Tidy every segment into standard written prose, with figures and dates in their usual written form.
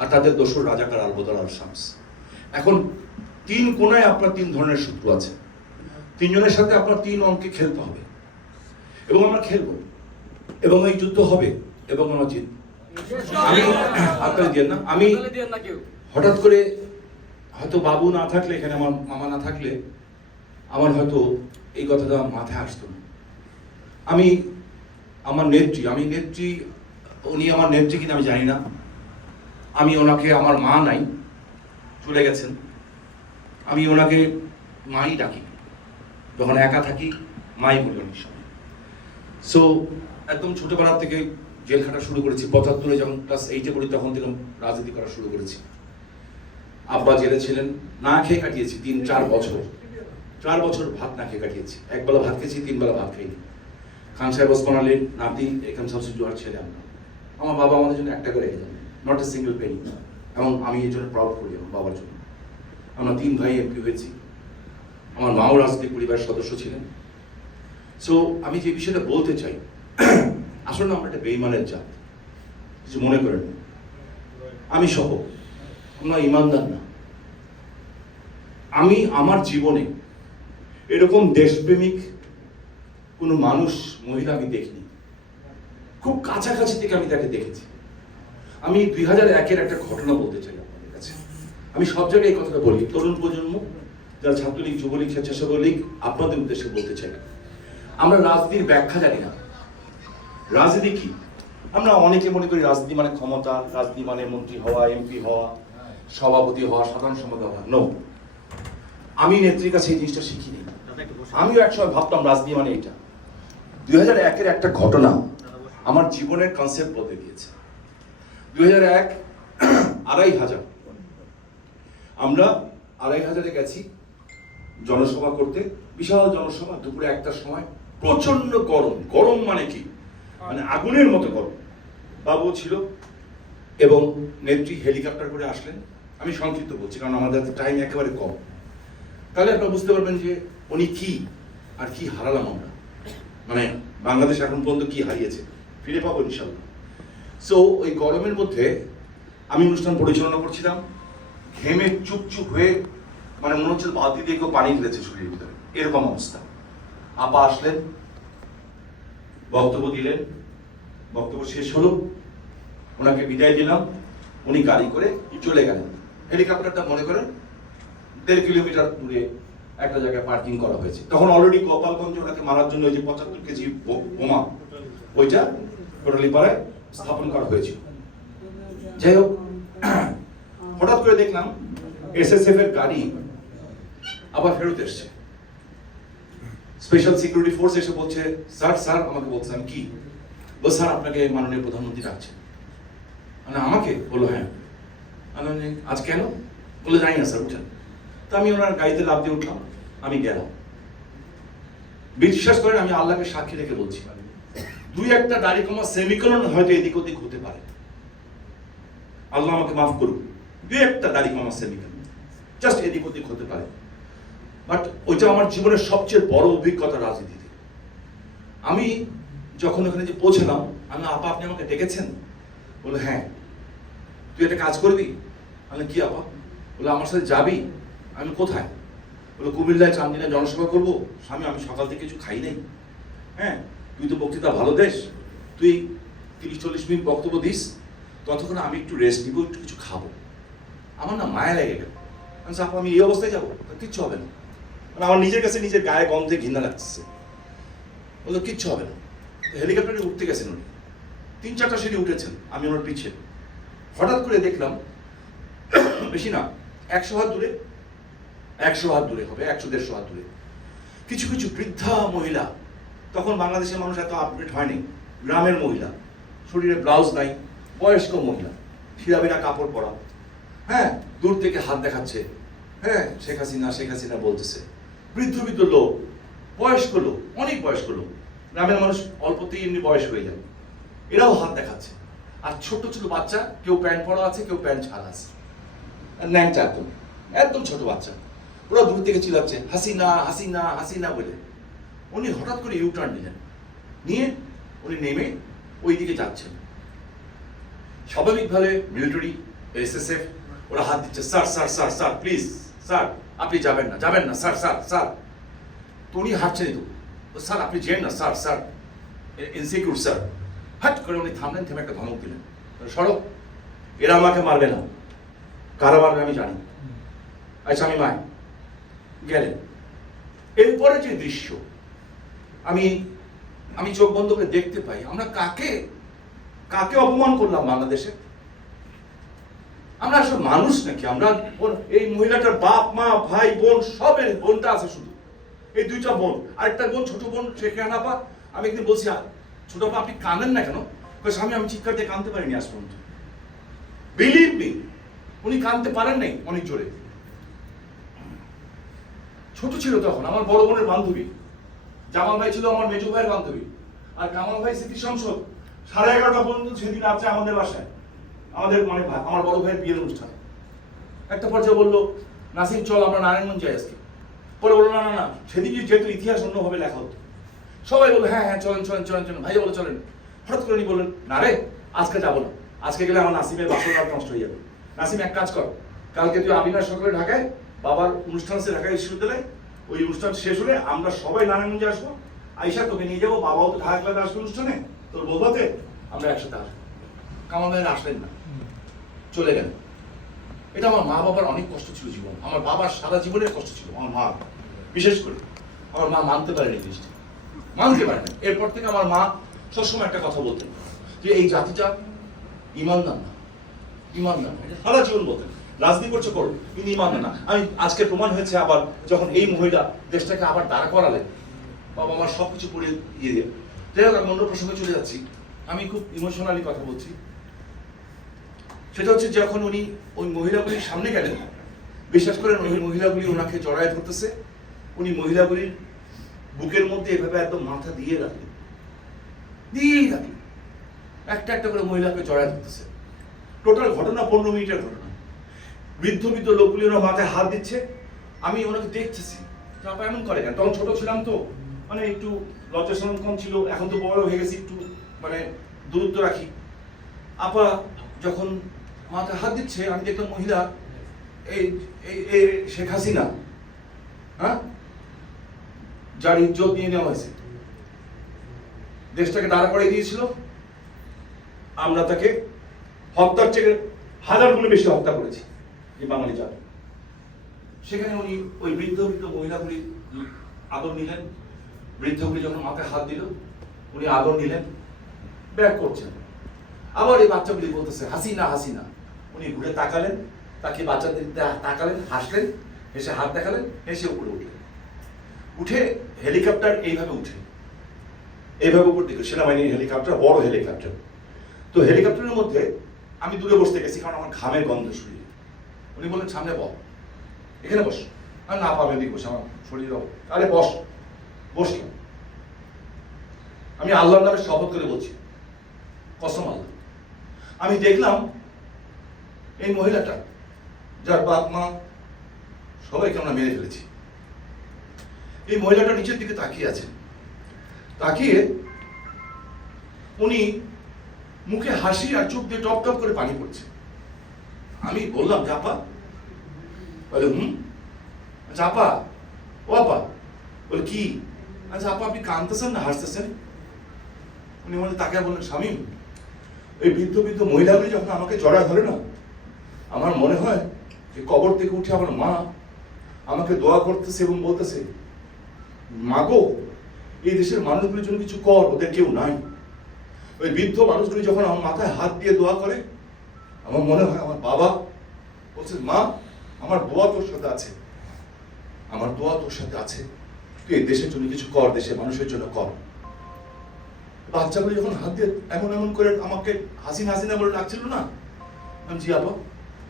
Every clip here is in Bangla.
আর তাদের দোসর রাজাকার আল বদর আল শামস। এখন তিন কোনায় আপনার তিন ধরনের শত্রু আছে, তিনজনের সাথে আপনার তিন অঙ্কে খেলতে হবে, এবং আমরা খেলবো, এবং এই যুদ্ধ হবে, এবং আমরা জিতব। আমি আপনারা দিয়ে না, আমি হঠাৎ করে হয়তো বাবু না থাকলে, এখানে আমার মামা না থাকলে আমার হয়তো এই কথাটা মাথায় আসতো না। আমার নেত্রী, উনি আমার নেত্রী কিনা আমি জানি না, আমি ওনাকে, আমার মা নাই, চলে গেছেন, আমি ওনাকে মাই ডাকি, যখন একা থাকি মাই বলি অনেক সময়। সো একদম ছোটবেলা থেকে জেল খাটা শুরু করেছি, 75-এ যখন ক্লাস 8-এ পড়ি তখন থেকে রাজনীতি করা শুরু করেছি। আব্বা জেলে ছিলেন, না খেয়ে কাটিয়েছি 3-4 বছর, 4 বছর ভাত না খেয়ে কাটিয়েছি। একবেলা ভাত খেয়েছি, 3 বেলা ভাত খাইনি। খান সাহেব ওসমান আলীর নাতি, এখান শামসুল জোহার ছেলে আমরা। আমার বাবা আমাদের জন্য একটা করে রেখে যান, নট এ সিঙ্গেল পেনি, এবং আমি এই জন্য প্রাউড করি আমার বাবার জন্য। আমরা 3 ভাই এমপি হয়েছি, আমার মাও রাজনৈতিক পরিবারের সদস্য ছিলেন। সো আমি যে বিষয়টা বলতে চাই, আসলে আমরা একটা বেঈমানের জাত, কিছু মনে করেন না, আমি সহ আমরা ইমানদার না। আমি আমার জীবনে এরকম দেশপ্রেমিক কোনো মানুষ, মহিলা আমি দেখিনি। খুব কাছাকাছি থেকে আমি তাকে দেখেছি। আমি 2001-এর একটা ঘটনা বলতে চাই আপনাদের কাছে। আমি সব জায়গায় এই কথাটা বলি, তরুণ প্রজন্ম যারা ছাত্রলীগ, যুবলীগ, স্বেচ্ছাসেবক লীগ, আপনাদের উদ্দেশ্যে বলতে চাই, আমরা রাজনীতির ব্যাখ্যা জানি না। রাজনীতি কি? আমরা অনেকে মনে করি রাজনীতি মানে ক্ষমতা, রাজনীতি মানে মন্ত্রী হওয়া, এমপি হওয়া, সভাপতি হওয়া, সাধারণ সম্পাদক হওয়া। নো, আমি নেত্রীর কাছে এই জিনিসটা শিখিনি। আমিও একসময় ভাবতাম রাজনীতি মানে এটা। 2001-এর একটা ঘটনা আমার জীবনের কনসেপ্ট বদলে দিয়েছে। 2001 2500, আমরা 2500-এ গেছি জনসভা করতে, বিশাল জনসভা, দুপুরে 1টার সময়, প্রচন্ড গরম। গরম মানে কি? মানে আগুনের মতো গরম। বাবু ছিল এবং নেত্রী হেলিকপ্টার করে আসলেন। আমি সংক্ষিপ্ত বলছি কারণ আমাদের টাইম একেবারে কম। তাহলে আপনারা বুঝতে পারবেন যে উনি কি আর কি হারালাম আমরা, মানে বাংলাদেশ এখন পর্যন্ত কি হারিয়েছে, ফিরে পাবো ইনশাল্লাহ। সো ওই গরমের মধ্যে আমি অনুষ্ঠান পরিচালনা করছিলাম, ঘেমে চুপচুপ হয়ে, মানে মনে হচ্ছে বালতি দিয়ে কেউ পানি ঢেলেছে শরীরের ভিতরে, এরকম অবস্থা। আপা আসলেন, বক্তব্য দিলেন, বক্তব্য শেষ হলো, ওনাকে বিদায় দিলাম, উনি গাড়ি করে চলে গেলেন। হেলিকপ্টারটা মনে করেন 1.5 কিলোমিটার দূরে একটা জায়গায় পার্কিং করা হয়েছে। তখন অলরেডি গোপালগঞ্জ ওনাকে মারার জন্য ওই যে 75 কেজি বোমা, ওইটা কোটালীপাড়ায় স্থাপন করা হয়েছিল। যাই হোক, হঠাৎ করে দেখলাম এসএসএফ এর গাড়ি আবার ফেরত এসছে। স্পেশাল সিকিউরিটি ফোর্স এসে বলছে, স্যার আমাকে বলছে, আমি কি বল, স্যার আপনাকে মাননীয় প্রধানমন্ত্রী ডাকছেন। মানে আমাকে বললো, হ্যাঁ। আজ কেন? বলে জানি না স্যার, উঠেন। তো আমি ওনার গাড়িতে লাফ দিয়ে উঠলাম, আমি গেলাম। বিশ্বাস করেন, আমি আল্লাহকে সাক্ষী রেখে বলছি, 2-1টা দাড়ি কমা সেমিকোলন হয়তো এদিক ওদিক হতে পারে, আল্লাহ আমাকে মাফ করুন, 2-1টা দাড়ি কমা সেমিকোলন জাস্ট এদিক ওদিক হতে পারে। বাট ওইটা আমার জীবনের সবচেয়ে বড় অভিজ্ঞতা রাজনীতিতে। আমি যখন ওখানে যে পৌঁছলাম, আমি, আপা আপনি আমাকে ডেকেছেন? বলে, হ্যাঁ। তুই একটা কাজ করবি? আমি, কি আপা? বলে, আমার সাথে যাবি? আমি, কোথায়? বলে, কুমিল্লায় চান্দিনায় জনসভা করবো। স্বামী, আমি সকাল থেকে কিছু খাই নাই। হ্যাঁ, তুই তো বক্তৃতা ভালো দেশ, তুই 30-40 মিনিট বক্তব্য দিস, ততক্ষণ আমি একটু রেস্ট নিব, একটু কিছু খাবো। আমার না মায়া লেগে গেল। আপা আমি এই অবস্থায় যাবো? কিচ্ছু হবে না। মানে আমার নিজের কাছে নিজের গায়ে গন্ধে ঘৃণা লাগছে। বললো, কিচ্ছু হবে না। হেলিকপ্টারে উঠতে গেছেন উনি, 3-4টা সিঁড়ি উঠেছেন, আমি ওনার পিছিয়ে। হঠাৎ করে দেখলাম, বেশি না 100 হাত দূরে, 100 হাত দূরে হবে, 100-150 হাত দূরে, কিছু কিছু বৃদ্ধা মহিলা। তখন বাংলাদেশের মানুষ এত আপডেট হয়নি, গ্রামের মহিলা, শরীরে ব্লাউজ নাই, বয়স্ক মহিলা, শিরাবিনা কাপড় পরা, হ্যাঁ, দূর থেকে হাত দেখাচ্ছে, হ্যাঁ, শেখ হাসিনা বলতেছে। বৃদ্ধ বৃদ্ধ লোক, বয়স্ক লোক, অনেক বয়স্ক লোক, গ্রামের মানুষ অল্পতেই এমনি বয়স হয়ে যাবে, এরাও হাত দেখাচ্ছে। আর ছোট ছোট বাচ্চা, কেউ প্যান্ট পরা আছে, কেউ প্যান্ট ছাড়া আছে, ন্যাংটা একদম, একদম ছোট বাচ্চা, ওরা দূর থেকে চিল্লাচ্ছে হাসিনা বলে। উনি হঠাৎ করে ইউটার্ন নিলেন, নিয়ে উনি নেমে ওই দিকে যাচ্ছেন। স্বাভাবিকভাবে মিলিটারি এসএসএফ ওরা হাত দিচ্ছে, sir sir sir sir please sir আপনি যাবেন না যাবেন না স্যার স্যার স্যার। তো উনি হাঁটছেন তো, স্যার আপনি যেন না স্যার স্যার ইনসিকিউর স্যার। হাট করে উনি থামলেন, থেমে একটা ধমক দিলেন, সরো, এরা আমাকে মারবে না, কারা মারবে আমি জানি। আচ্ছা আমি মায় গেলেন। এরপরে যে দৃশ্য আমি আমি চোখ বন্ধ করে দেখতে পাই, আমরা কাকে কাকে অপমান করলাম বাংলাদেশে? আমরা আসলে মানুষ নাকি? আমরা এই মহিলাটার বাপ মা ভাই বোন সবের বোনটা আছে, শুধু এই দুইটা বোন, আরেকটা বোন ছোট বোন সেখানে আপা। আমি একদিন বলছি, ছোট আপা আপনি কাঁদেন না কেন? স্বামী আমি চিৎকার দিয়ে কাঁদতে পারিনি আজ পর্যন্ত। বিলিভ মি, উনি কাঁদতে পারেন নাই অনেক জোরে। ছোট ছিল তখন, আমার বড় বোনের বান্ধবী। জামাল ভাই ছিল আমার মেজো ভাইয়ের বান্ধবী, আর কামাল ভাই স্মৃতি সংসদ 11:30 পর্যন্ত সেদিন রাত্রে আমাদের বাসায়, আমাদের মানে আমার বড় ভাইয়ের বিয়ের অনুষ্ঠান। একটা পর্যায়ে বললো, নাসিম চল আমরা নারায়ণগঞ্জ যাই আজকে। পরে বললো না না না, সেদিন যেহেতু ইতিহাস অন্যভাবে লেখা হতো। সবাই বললো হ্যাঁ হ্যাঁ চলেন চলেন চলেন চলেন। ভাইয়া বলো চলেন। হঠাৎ করে উনি বললেন, না রে আজকে যাবো না, আজকে গেলে আমার নাসিমের বাসর রাত নষ্ট হয়ে যাবে। নাসিম এক কাজ কর, কালকে তুই আবিনার সকালে ঢাকায়, বাবার অনুষ্ঠান আছে ঢাকা বিশ্ববিদ্যালয়ে, ওই অনুষ্ঠান শেষ হলে আমরা সবাই নারায়ণগঞ্জে আসবো, আইসা তোকে নিয়ে যাবো, বাবাও তো ঢাকা ক্লাবে আসবে অনুষ্ঠানে, তোর বৌভাতে আমরা একসাথে আসবো। কামাল ভাইয়ের আসলেন না, চলে গেলেন। এটা আমার মা বাবার অনেক কষ্ট ছিল জীবন, আমার বাবার সারা জীবনের কষ্ট ছিল। আমার মা বিশেষ করে, আমার মা মানতে পারেনি জিনিসটা, মানতে পারেনি। এরপর থেকে আমার মা সবসময় একটা কথা বলতেন যে এই জাতিটা ইমানদার না, ইমানদার না, সারা জীবন বলতেন রাজনীতি করছে করো কিন্তু ইমানদার না। আমি আজকে প্রমাণ হয়েছে, আবার যখন এই মহিলা দেশটাকে আবার দাঁড় করালেন, বাবা আমার সবকিছু পড়ে দিয়ে দিয়ে। যাই হোক, আমি অন্য প্রসঙ্গে চলে যাচ্ছি। আমি খুব ইমোশনালি কথা বলছি। সেটা হচ্ছে যখন উনি ওই মহিলাগুলির সামনে গেলেন, বিশ্বাস করেন ওই মহিলাগুলি ওনাকে জড়ায় ধরতেছে, উনি মহিলাগুলির বুকের মধ্যে এভাবে একদম মাথা দিয়ে রাখলেন, একটা একটা করে মহিলাকে জড়ায় ধরতেছে। টোটাল ঘটনা 15 মিনিটের ঘটনা। বৃদ্ধ বৃদ্ধ লোকগুলি ওনার মাথায় হাত দিচ্ছে, আমি ওনাকে দেখতেছি, আপা এমন করে কেন? তখন ছোট ছিলাম তো, মানে একটু লজ্জা শরম কম ছিল, এখন তো বড় হয়ে গেছি, একটু মানে দূরত্ব রাখি। আপা যখন মাথায় হাত দিচ্ছে, আমি দেখলাম মহিলা এই এই শেখ হাসিনা, হ্যাঁ, যার ইজ্জত নিয়ে নেওয়া হয়েছে, দেশটাকে দাঁড়া করিয়ে দিয়েছিল, আমরা তাকে হত্যার থেকে 1000 গুণ বেশি হত্যা করেছি এই বাঙালি জাতি। সেখানে উনি ওই বৃদ্ধ বৃদ্ধ মহিলাগুলি আদর নিলেন, বৃদ্ধগুলি যখন মাথায় হাত দিল উনি আদর নিলেন, ব্যাক করছেন। আবার এই বাচ্চাগুলি বলতেছে হাসিনা হাসিনা। উনি ঘুরে তাকালেন, তাকে বাচ্চাদের তাকালেন, হাসলেন, হেসে হাত দেখালেন, হেসে উপরে উঠলেন। উঠে হেলিকপ্টার এইভাবে উঠে এইভাবে উপর দিকে, সেনাবাহিনীর হেলিকপ্টার, বড় হেলিকপ্টার। তো হেলিকপ্টারের মধ্যে আমি দূরে বসতে গেছি, কারণ আমার ঘামের গন্ধ শরীরে। উনি বললেন সামনে বস, এখানে বস। আর না পাবেন দিকে বসে, আমার শরীর, আরে বস। বসলাম। আমি আল্লাহর নামে শপথ করে বলছি, কসম আল্লাহ, আমি দেখলাম এই মহিলাটা, যার বাপ মা সবাইকে আমরা মেরে ফেলেছি, এই মহিলাটা নিচের দিকে তাকিয়ে আছে। তাকিয়ে উনি মুখে হাসি আর চোখ দিয়ে টপ টপ করে পানি পড়ছে। আমি বললাম চাপা, বলে আচ্ছা আপা, ও আপা, বলে কি? আচ্ছা আপা আপনি কাঁদতেছেন না হাসতেছেন? উনি বলে তাকে বললেন শামীম, এই বৃদ্ধ বৃদ্ধ মহিলাগুলি যখন আমাকে জড়া ধরে না, আমার মনে হয় যে কবর থেকে উঠে আমার মা আমাকে দোয়া করতেছে এবং বলতেছে, মাগো এই দেশের মানুষগুলির জন্য কিছু কর, ওদের কেউ নাই। ওই বৃদ্ধ মানুষগুলি যখন আমার মাথায় হাত দিয়ে দোয়া করে, আমার মনে হয় আমার বাবা বলছে, মা আমার দোয়া তোর সাথে আছে, আমার দোয়া তোর সাথে আছে, তুই এই দেশের জন্য কিছু কর, দেশের মানুষের জন্য কর। বাচ্চাগুলি যখন হাত দিয়ে এমন এমন করে আমাকে হাসিনা হাসিনা বলে ডাকছিল না, আমি জি আপা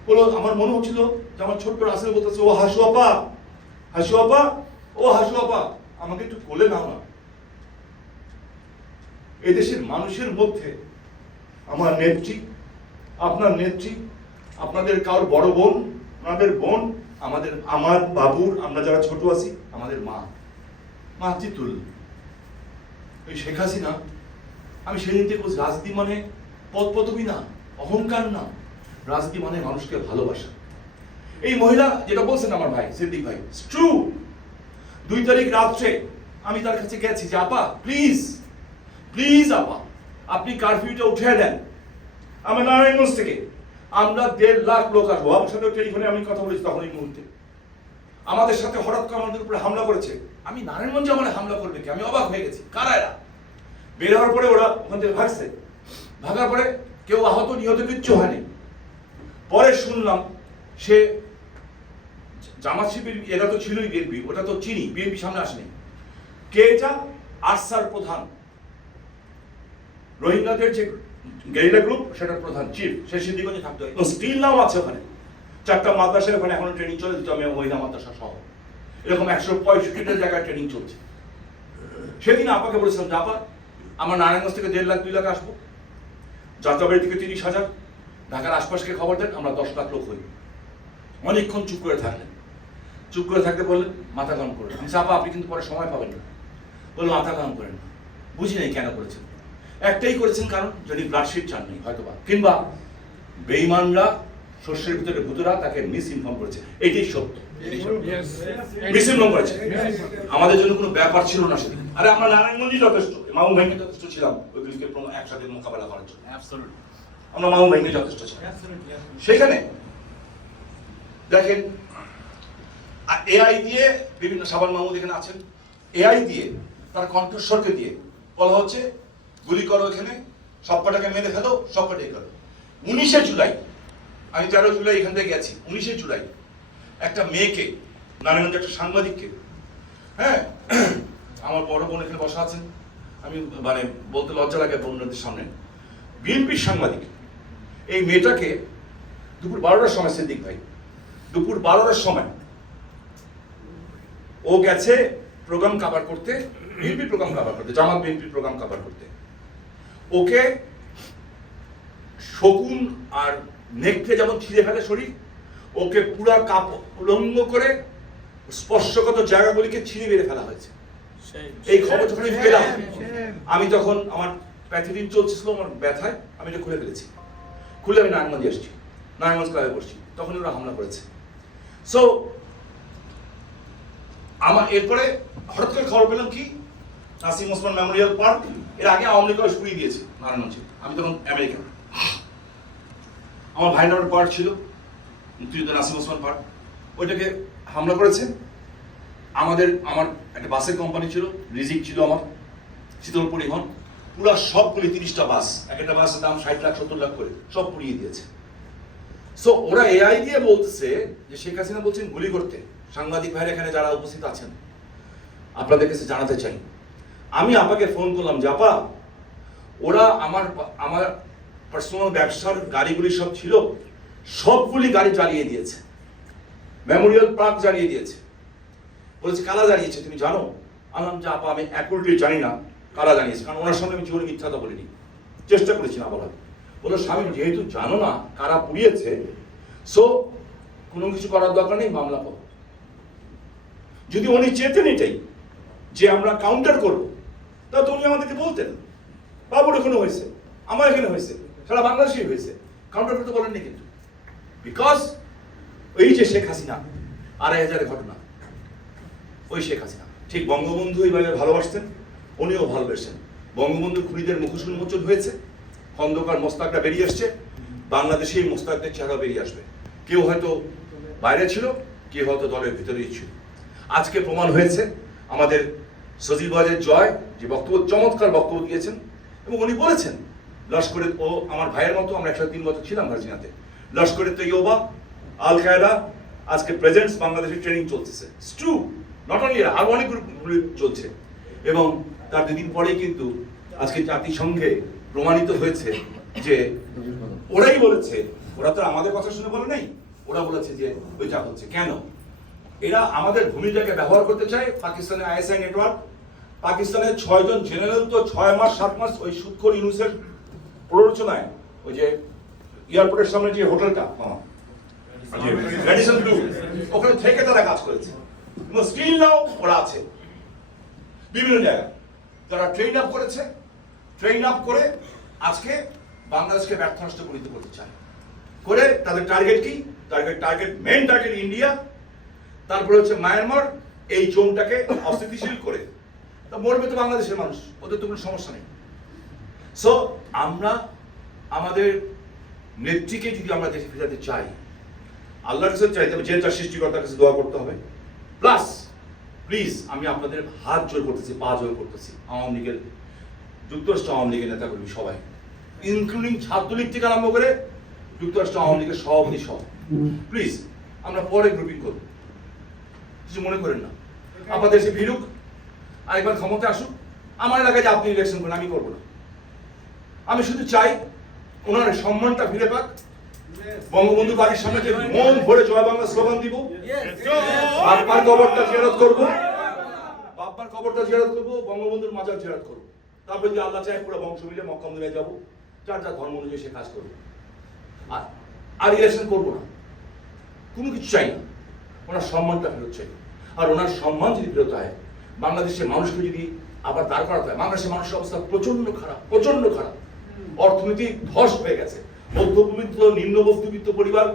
বলো, আমার মনে হচ্ছিল যে আমার ছোট্ট রাসেল বলতেছে, ও হাসু আপা, হাসু আপা, ও হাসু আপা, আমাকে একটু কোলে নাও না। এদেশের মানুষের মধ্যে আমার নেত্রী, আপনার নেত্রী, আপনাদের কারোর বড় বোন, আপনাদের বোন, আমার বাবুর, আমরা যারা ছোট আছি, আমাদের মা মাতৃতুল এই শেখ হাসিনা। আমি সেদিন থেকে বলছি, রাজনীতি মানে পদ পদবি না, অহংকার না, রাজনীতি মানে মানুষকে ভালোবাসা। এই মহিলা যেটা বলছেন আমার ভাই সিদ্দিক ভাই, ট্রু। 2 তারিখ রাত্রে আমি তার কাছে গেছি যে আপা প্লিজ প্লিজ আপা আপনি কারফিউটা উঠিয়ে দেন। আমার নারায়ণগঞ্জ থেকে আমরা 1.5 লাখ লোক আসবো। আমার সাথে টেলিফোনে আমি কথা বলেছি তখন এই মুহূর্তে। আমাদের সাথে হঠাৎ করে আমাদের উপরে হামলা করেছে। আমি নারায়ণগঞ্জে আমার হামলা করবে কি, আমি অবাক হয়ে গেছি। কারা এরা? বের হওয়ার পরে ওরা ওখান থেকে ভাগছে। ভাগার পরে কেউ আহত নিহত কিচ্ছু হয়নি। পরে শুনলাম সে জামাত শিবির, এরা তো ছিলই বিএনপি, ওটা তো চিনি, বিএনপি সামনে আসেনি। কে এটা? আরসার প্রধান, রোহিঙ্গাদের যে গেরিলা গ্রুপ সেটার প্রধান চিফ, সে সিদ্দিকগঞ্জে থাকতো। স্টিল নাও আছে ওখানে। 4টা মাদ্রাসায় ওখানে এখনো ট্রেনিং চলে, আমি মহিলা মাদ্রাসা সহ এরকম 165টা জায়গায় ট্রেনিং চলছে। সেদিন আপাকে বলেছিলাম যে আপা আমার নারায়ণগঞ্জ থেকে 1.5 লাখ 2 লাখ আসবো, যাত্রাবাড়ি থেকে 30,000, ঢাকার আশপাশকে খবর দেন, আমরা 10 লাখ লোক হই। অনেকক্ষণ চুপ করে থাকলেন। চুপ করে থাকতে বললেন মাথা গরম করেন। আমি আপা আপনি কিন্তু পরে সময় পাবেন না। বললেন মাথা গরম করেন না। বুঝি নাই কেন করেছেন। একটাই করেছেন কারণ যদি ব্লাডশিট চান নাই হয়তোবা, কিংবা বেঈমানরা শস্যের ভিতরে ভূতরা তাকে মিস ইনফর্ম করেছে। এটাই সত্য। মিস ইনফর্ম করেছে। আমাদের জন্য কোনো ব্যাপার ছিল না সেদিন। আরে আমরা নারায়ণগঞ্জই যথেষ্ট, মামু ভাইকে যথেষ্ট ছিলাম ওইগুলিকে একসাথে মোকাবেলা করার জন্য। আমরা মামু ভাইকে যথেষ্ট ছিলাম সেখানে। দেখেন এআই দিয়ে বিভিন্ন সাবান মাহমুদ এখানে আছেন, এআই দিয়ে তার কণ্ঠস্বরকে দিয়ে বলা হচ্ছে গুলি করো, এখানে সব কটাকে মেরে ফেলো, সব কটাই করো। 19শে জুলাই, আমি 13 জুলাই এখান থেকে গেছি, 19শে জুলাই একটা মেয়েকে, নারায়ণগঞ্জে একটা সাংবাদিককে, হ্যাঁ আমার বড় বোন এখানে বসা আছেন, আমি মানে বলতে লজ্জা লাগে বোনদের সামনে, বিএনপির সাংবাদিক, এই মেয়েটাকে দুপুর 12টার সময়, সিদ্দিক ভাই দুপুর 12টার সময় ও গেছে প্রোগ্রাম কভার করতে, বিএনপি প্রোগ্রাম কভার করতে, জামাত বিএনপি প্রোগ্রাম কভার করতে। ওকে শকুন আর নেকড়ে যেমন ছিঁড়ে ফেলে শরীর, ওকে পুরা কাপড় উলঙ্গ করে স্পর্শগত জায়গাগুলিকে ছিঁড়ে বেড়ে ফেলা হয়েছে। এই খবর যখন আমি পেলাম, আমি তখন আমার প্যাথিদিন চলছিল, আমার ব্যথায় আমি এটা খুলে ফেলেছি। খুলে আমি নারায়ণগঞ্জে এসেছি, নারায়ণগঞ্জ ক্লাবে বসছি, তখন ওরা হামলা করেছে। সো আমার এরপরে হঠাৎ করে খবর পেলাম কি, নাসিম ওসমান মেমোরিয়াল পার্ক, এর আগে আওয়ামী লীগ পুড়িয়ে দিয়েছে নারায়ণগঞ্জে। আমি তখন আমেরিকা, আমার ভাই নামের পার্ক ছিল মুক্তিযুদ্ধ নাসিম ওসমান পার্ক, ওইটাকে হামলা করেছে। আমার একটা বাসের কোম্পানি ছিল, রিজিক ছিল আমার, শীতল পরিবহন, পুরা সবগুলি 30টা বাস, একটা বাসের দাম 60 লাখ 70 লাখ করে, সব পুড়িয়ে দিয়েছে। সো ওরা এআই দিয়ে বলতেছে যে শেখ হাসিনা বলছেন গুলি করতে। সাংবাদিক ভাইরা এখানে যারা উপস্থিত আছেন আপনাদের কাছে জানাতে চাই, আমি আপাকে ফোন করলাম যে আপা ওরা আমার পার্সোনাল ব্যবসার গাড়িগুলি সব ছিল, সবগুলি গাড়ি জ্বালিয়ে দিয়েছে, মেমোরিয়াল পার্ক জ্বালিয়ে দিয়েছে। বলেছে কারা জ্বালিয়েছে তুমি জানো? আনলাম যে আপা আমি অ্যাকুরেটলি জানি না কারা জানিয়েছে, কারণ ওনার সঙ্গে আমি জীবনে মিথ্যা কথা বলিনি, চেষ্টা করেছি না বলার। বললো স্বামী যেহেতু জানো না কারা পুড়িয়েছে, সো কোনো কিছু করার দরকার নেই, মামলা করো। যদি উনি চেতেন এটাই যে আমরা কাউন্টার করবো, তা তো উনি আমাদেরকে বলতেন বাবুর এখানে হয়েছে, আমার এখানে হয়েছে, সারা বাংলাদেশে হয়েছে, কাউন্টার করতে বলেননি। কিন্তু বিকজ ওই যে শেখ হাসিনা 2,500 ঘটনা, ওই শেখ হাসিনা ঠিক বঙ্গবন্ধু এইভাবে ভালোবাসতেন, উনিও ভালোবেসেন। বঙ্গবন্ধু খুনিদের মুখোশ উন্মোচন হয়েছে, খন্দকার মোস্তাকটা বেরিয়ে আসছে, বাংলাদেশে এই মোস্তাকদের চেহারা বেরিয়ে আসবে। কেউ হয়তো বাইরে ছিল, কেউ হয়তো দলের ভিতরেই ছিল। আজকে প্রমাণ হয়েছে আমাদের সজিবাজের জয় যে বক্তব্য, চমৎকার বক্তব্য দিয়েছেন, এবং উনি বলেছেন লস্করে, ও আমার ভাইয়ের মতো, আমরা 103 বছর ছিলাম ভার্জিনিয়াতে, লস্করে তৈয়বা, আল কায়দা আজকে প্রেজেন্টস বাংলাদেশে ট্রেনিং চলতেছে। ট্রু, নট অনলি এরা, আরো অনেক গ্রুপগুলি চলছে। এবং তার 2 দিন পরেই কিন্তু আজকে জাতিসংঘে প্রমাণিত হয়েছে যে ওরাই বলেছে, ওরা তো আমাদের কথা শুনে বলে নাই, ওরা বলেছে যে ওইটা হচ্ছে কেন, এরা আমাদের ভূমিটাকে ব্যবহার করতে চায়। পাকিস্তানের আইএসআই নেটওয়ার্ক, পাকিস্তানের 6 জন জেনারেল তো 6 মাস 7 মাস ওই সুদখোর ইউনুসের প্ররোচনায়, ওই যে এয়ারপোর্টের সামনে যে হোটেলটা রেডিসন ব্লু, ওখানে থেকে তারা কাজ করেছে, স্টিল নাও ওরা আছে বিভিন্ন জায়গায়। তারা ট্রেন আপ করেছে, ট্রেন আপ করে আজকে বাংলাদেশকে ব্যর্থ নষ্ট পরিণত করতে চায়। করে তাদের টার্গেট কি? মেইন টার্গেট ইন্ডিয়া, তারপরে হচ্ছে মায়ানমার, এই জোনটাকে অস্থিতিশীল করে। তা মরবে তো বাংলাদেশের মানুষ, ওদের তো কোনো সমস্যা নেই। সো আমরা আমাদের নেত্রীকে যদি আমরা দেশে ফেরাতে চাই, আল্লাহর কাছে চাইতে হবে, যে যার সৃষ্টিকর্তার কাছে দোয়া করতে হবে। প্লাস প্লিজ আমি আপনাদের হাত জোর করতেছি, পা জোর করতেছি, আওয়ামী লীগের, যুক্তরাষ্ট্র আওয়ামী লীগের নেতাকর্মী সবাই, ইনক্লুডিং ছাত্রলীগ থেকে আরম্ভ করে যুক্তরাষ্ট্র আওয়ামী লীগের সভাপতি সহ, প্লিজ আমরা পরে গ্রুপিং করব, কিছু মনে করেন না। আপনাদের দেশে ভিড়ুক, আরেকবার ক্ষমতা আসুক, আমার এলাকায় যে আপনি ইলেকশন করেন, আমি করবো না। আমি শুধু চাই ওনার সম্মানটা ফিরে পাক। বঙ্গবন্ধু বাড়ির সামনে যে মন ভরে জয় বাংলা স্লোগান দিব, বাপ্পার কবরটা জিয়ারত করবো, বঙ্গবন্ধুর মাজার জিয়ারত করবো। তারপর যদি আল্লাহ চায় পুরো বংশ মিলে মক্কা মদিনায় যাবো, যার যার ধর্ম অনুযায়ী সে কাজ করবো। আর ইলেকশন করবো না, কোনো কিছু চাই না, ওনার সম্মানটা ফেরত চাই। আর ওনার সম্মান যদি ফেরত হয়, বাংলাদেশের মানুষকে যদি আবার দাঁড় করাতে হয়, বাংলাদেশের মানুষের অবস্থা প্রচন্ড খারাপ, অর্থনীতি ধস হয়ে গেছে, মধ্যবিত্ত নিম্ন মধ্যবিত্ত পরিবার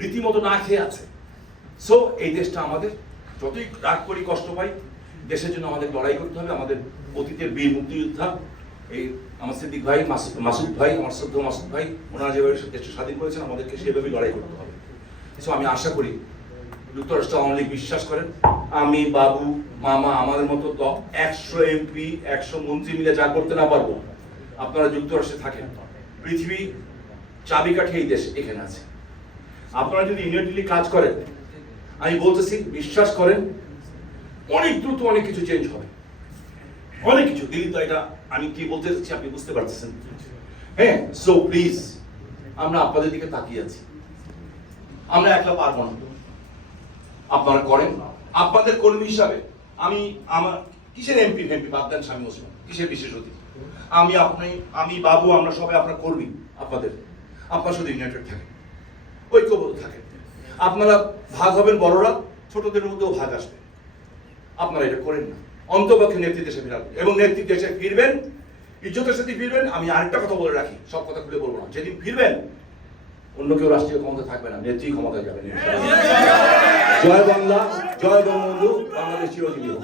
রীতিমতো না খেয়ে আছে। সো এই দেশটা আমাদের, যতই রাগ করি কষ্ট পাই, দেশের জন্য আমাদের লড়াই করতে হবে। আমাদের অতীতের বীর মুক্তিযোদ্ধা, এই আমার সিদ্দিক ভাই, মাসুদ ভাই, আমার শ্রদ্ধ মাসুদ ভাই, ওনারা যেভাবে দেশটা স্বাধীন করেছেন, আমাদেরকে সেভাবেই লড়াই করতে হবে। সো আমি আশা করি যুক্তরাষ্ট্র আওয়ামী লীগ বিশ্বাস করেন, আমি, বাবু, মামা, আমাদের মতো 100 এমপি 100 মন্ত্রী মিলে যা করতে না পারবো, আপনারা যুক্তরাষ্ট্রে থাকেন, পৃথিবী চাবিকাঠি এই দেশ এখানে আছে। আপনারা যদি ইউনিটলি কাজ করেন, আমি বলতেছি বিশ্বাস করেন, অনেক দ্রুত অনেক কিছু চেঞ্জ হবে, অনেক কিছু। দিল্লি তো এটা আমি কি বলতে চাচ্ছি আপনি বুঝতে পারতেছেন, হ্যাঁ। সো প্লিজ আমরা আপনাদের দিকে তাকিয়ে আছি, আমরা একলা পারবো না, আপনারা করেন। আপনাদের কর্মী হিসাবে আমি, আমার কিসের এমপি বাদ দেন, স্বামী ওসমান কিসের বিশেষ অতিথি, আমি বাবু, আমরা সবাই আপনার কর্মী। আপনার শুধু ইউনাইটেড থাকেন, ঐক্যবদ্ধ থাকেন। আপনারা ভাগ হবেন বড়রা, ছোটদের মধ্যেও ভাগ আসবে, আপনারা এটা করেন না। অন্তপক্ষে নেতৃত্ব দেশে ফিরাবেন, এবং নেতৃত্ব দেশে ফিরবেন, ইজ্জতের সাথে ফিরবেন। আমি আরেকটা কথা বলে রাখি, সব কথা খুলে বলবো না, যেদিন ফিরবেন অন্য কেউ রাষ্ট্রীয় ক্ষমতা থাকবে না, নেত্রী ক্ষমতায় যাবেন। জয় বাংলা, জয় বঙ্গবন্ধু, বাংলাদেশ চিরজীবী হোক।